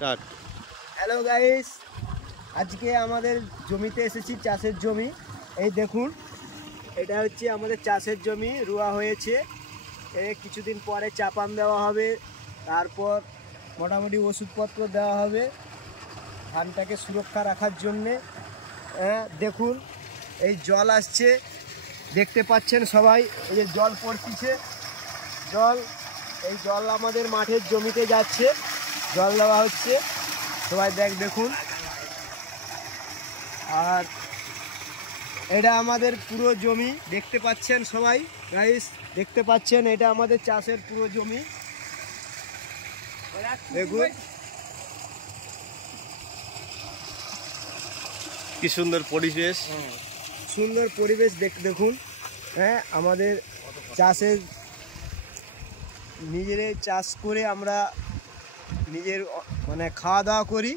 Start. Hello guys, আজকে আমাদের জমিতে এসেছি, চাষের জমি। এই দেখুন, এটা হচ্ছে আমাদের চাষের জমি, রোয়া হয়েছে। কিছুদিন পরে চাপান দেওয়া হবে, তারপর মোটামুটি ওষুধপত্র দেওয়া হবে ধানটাকে সুরক্ষা রাখার জন্যে। দেখুন, এই জল আসছে, দেখতে পাচ্ছেন সবাই, এই যে জল পড়তিছে, এই জল আমাদের মাঠের জমিতে যাচ্ছে, জল দেওয়া হচ্ছে। সবাই দেখুন। আর এটা আমাদের পুরো জমি, দেখতে পাচ্ছেন সবাই গাইস, দেখতে পাচ্ছেন এটা আমাদের চাষের পুরো জমি। দেখুন কি সুন্দর পরিবেশ। সুন্দর পরিবেশ, দেখুন। আমাদের চাষের নিজেরাই চাষ করে আমরা নিজের মানে খাওয়া দাওয়া করি।